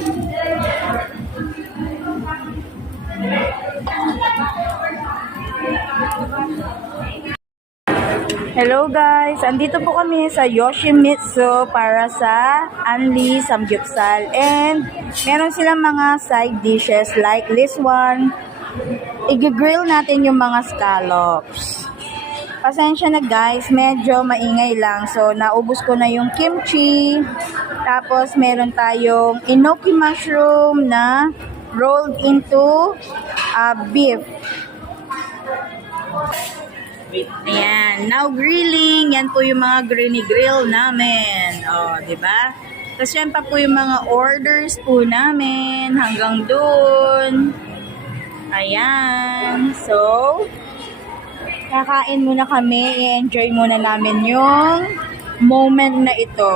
Hello guys, andito po kami sa Yoshimitsu para sa Anli Samgyupsal, and meron silang mga side dishes like this one. I-grill natin yung mga scallops. Pasensya na guys, medyo maingay lang. So naubos ko na yung kimchi. Tapos meron tayong enoki mushroom na rolled into beef. Ayan, now grilling. Yan po yung mga grill namin. Oh, di ba? Tapos yan pa po yung mga orders po namin hanggang doon. Ayan. So, kakain muna kami. I-enjoy muna namin yung moment na ito.